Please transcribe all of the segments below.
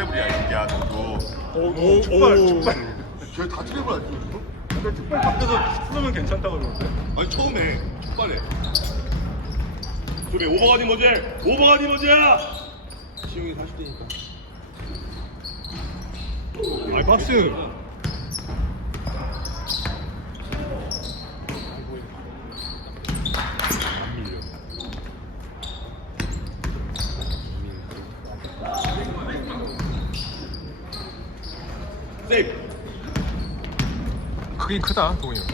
트래블이야 이 새끼야 너도. 오, 축발. 쟤다 트래블 아니야? 근데 축발 밖에서 쓰면 괜찮다고 그러는데. 아니 처음에 축발해. 수비 오버가디 먼저야. 오버가디 먼저야. 지용이 40대니까. 아이 박스. 세이브. 크긴 크다 동훈이 형.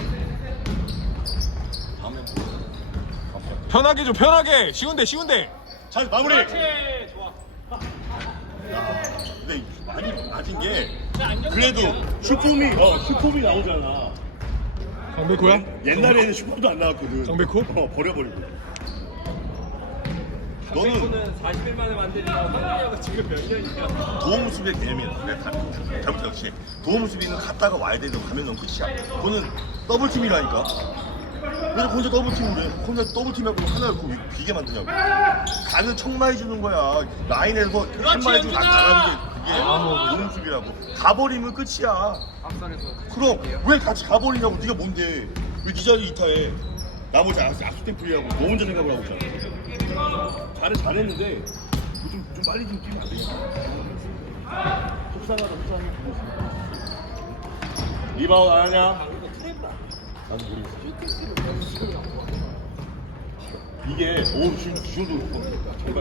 편하게 좀 편하게. 쉬운데. 찬스 마무리. 근데 많이 낮은 게 그래도 슈퍼미 나오잖아. 정백호야? 옛날에는 슈퍼도 안 나왔거든. 정백호? 버려버리고. 너는 40일 만에 만드는 한국이하고 지금 몇 년이야? 도움 수비의 개념이야. 내가 잘못했지. 도움 수비는 갔다가 와야 되는 거 가면 넌 끝이야. 그거는 더블 팀이라니까. 왜 혼자 더블 팀을 해? 혼자 더블 팀하고 하나를 그 비게 만드냐고. 가는 척마해 주는 거야. 라인에서 척마해 주고 나가는 게 그게 도움 수비라고. 가버리면 끝이야. 그럼 왜 같이 가버리냐고. 네가 뭔데? 왜 네 자리 이타해? 나머지 악수템플이라고 너 혼자 생각을 하고 있잖아. 잘했는데 좀 빨리 좀 뛰면 안 되냐? 속상하다. 리바운드 안 하냐? 나도 모르겠어. 이게 지금 주정도 정말.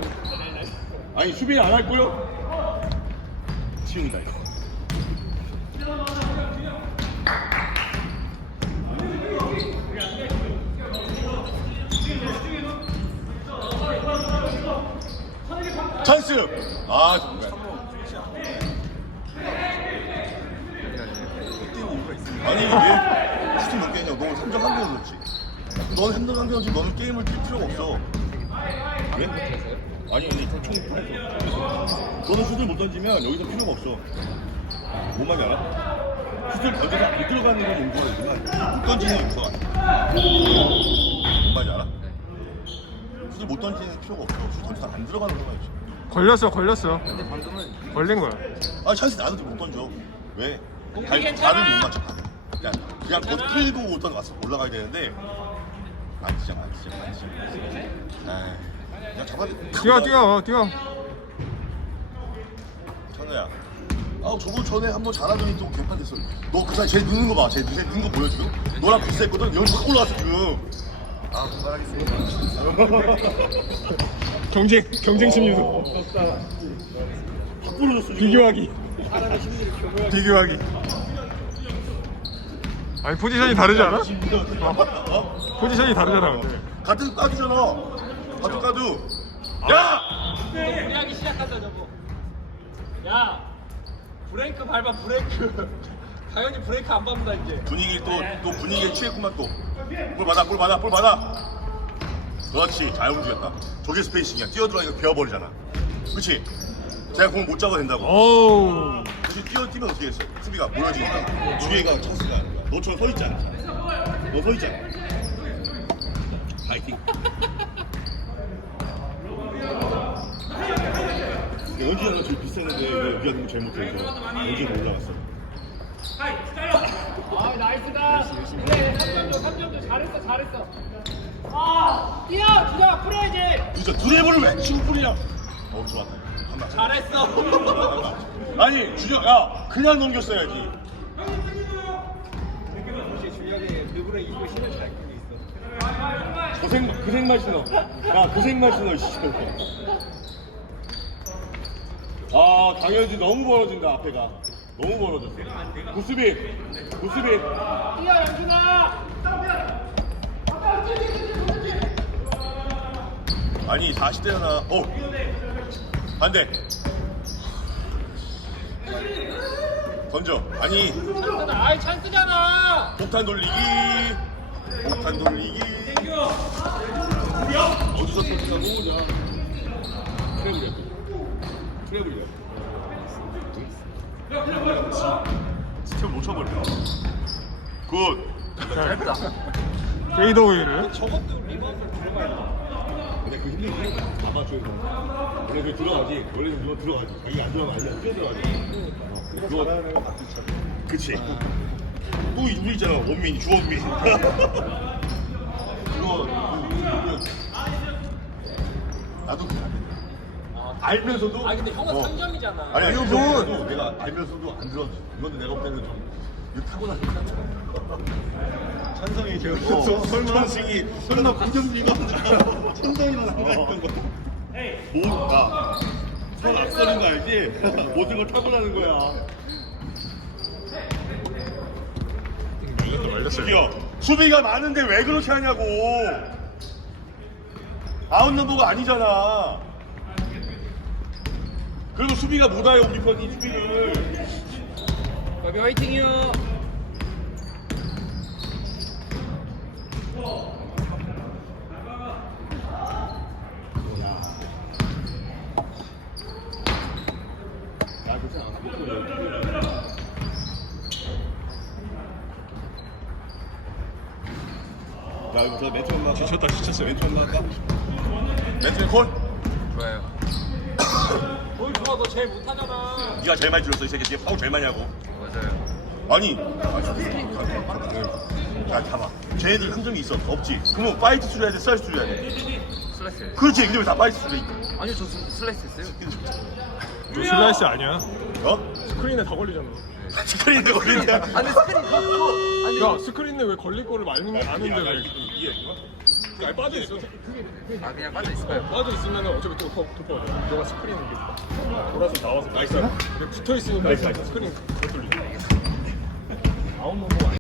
아니 수비는 안 할 거요? 치운다 이거. 찬스! 아 정말. 아니 왜 슈팅 몇 개냐? 너 3점 1개 넣었지. 너는 3점 1개 넣었지. 너는 게임을 뛸 필요가 없어. 왜? 아니 총 풀었어. 너는 슛을 못 던지면 여기서 필요가 없어. 뭔 말인지 알아? 슛을 던져서 안 들어가는 건 용서가 못 던지는 용서가 아니야. 뭔 말인지 알아? 슛을 못 던지는 필요가 없어. 슛 던져서 안 들어가는 거만 있지. 걸렸어. 걸린 거야. 아 찬스 나도 못 던져. 왜? 발을 못 맞춰. 그냥 더 끌고 오던 와서 올라가야 되는데 안 뛰잖아. 그냥 잡아야 돼. 뛰어. 찬우야. 저번 전에 한번 잘하더니 또 개판 됐어. 너 그 사이 제일 늦는 거 봐. 제일 늦는 거 보여 지금? 너랑 비슷했거든. 여기 확 올라왔어 지금. 경쟁 심리도. 확 부러졌어 지금. 비교하기. 아니 포지션이 다르지 않아? 포지션이 다르잖아. 같은 까두잖아. 같은 까두. 야! 무리하기 시작한다 저거. 야, 브레이크 밟아 브레이크. 당연히 브레이크 안 밟는다 이제. 분위기 또 분위기에 취했구만 또. 볼 받아. 그렇지. 잘 움직였다. 저게 스페이싱이야. 뛰어들어가니까 베어버리잖아. 그렇지? 제가 공을 못 잡아야 된다고. 오. 그렇지. 뛰면 어떻게 했어? 수비가 무너지니까 주위가 찬스가 아니야. 너처럼 서 있잖아. 너 서 있잖아. 파이팅. 연준이랑 제일 비슷했는데 왜 우리가 너무 제일 못해서 연준이 올라갔어. 아 나이스다. 그래 3점도 잘했어. 뛰어 주자 풀어야지. 진짜 드래블을 왜 치고 뿌리냐? 좋았다. 한다. 잘했어. 아니 준혁 야 그냥 넘겼어야지. 일부러 이거 신을 잘 끼고 있어. 고생 맛이 너. 야 고생 맛이 너. 씨. 당연히 너무 벌어진다 앞에가. 너무 벌어졌어. 구수비. 뛰어 영준아. 아니 40대잖아. 반대. 던져. 아니 아이 찬스잖아. 폭탄 돌리기. 어디서 던지다 놓으냐. 트래블이야. 스텝 못 쳐버려. 굿. 페이드웨이를. 저것도 리바운드 들어가야 돼. 근데 그 힘들지? 아마추어에서. 원래 그 들어가지. 원래는 누가 들어가지. 자기가 안 들어가면 아니야. 뛰어 들어가지. 그거 그치. 또 우리 있잖아. 원민, 주원민. 그거 나도 알면서도 아 근데 형은 상점이잖아. 아니, 이거 이건 내가 알면서도 안 들어가지. 이거는 내가 볼 때는 좀 이거 타고난 찬성이 제가 설만승이 설마 구경비가 천성이랑 한가했던 거. 뭐가 손 앞서는 거 알지? 모든 걸 타고나는 거야. 말렸어. 저기요, 수비가 많은데 왜 그렇게 하냐고. 아웃 넘버가 아니잖아. 그리고 수비가 못 와요, 우리 편이 수비를. 바비 화이팅이요. 나 괜찮아. 야, 이거 저 멘트 한번 할까? 지쳤다, 지쳤어요. 멘트 한번 할까? 멘트 콜? 좋아요. 뭘 좋아 너 제일 못하잖아. 네가 제일 많이 들었어, 이 새끼. 네가 파울 제일 많이 하고. 맞아요. 아니, 자, 봐봐. 쟤네들 함정이 있어. 없지. 그러면 파이트 수를 해야 돼, 슬라이스 수를 해야 돼. 슬라이스. 그렇지, 근데 왜 다 파이트 수를 해? 아니요 저 슬라이스 했어요. 너 슬라이스 아니야? 어? 스크린에 다 걸리잖아. 스크린인데 걸리냐? 아니 스크린 그거 아니 야, 스크린에 왜 걸릴 거를 아는데 왜? 아니, 빠져 있어. 아 그냥 빠져 있을까요? 빠져 있으면 어차피 또 도퍼. 너가 스크린 돌아서 나와서 나이스. 붙어 있으니까 스크린 못 돌리지. 아웃 넘버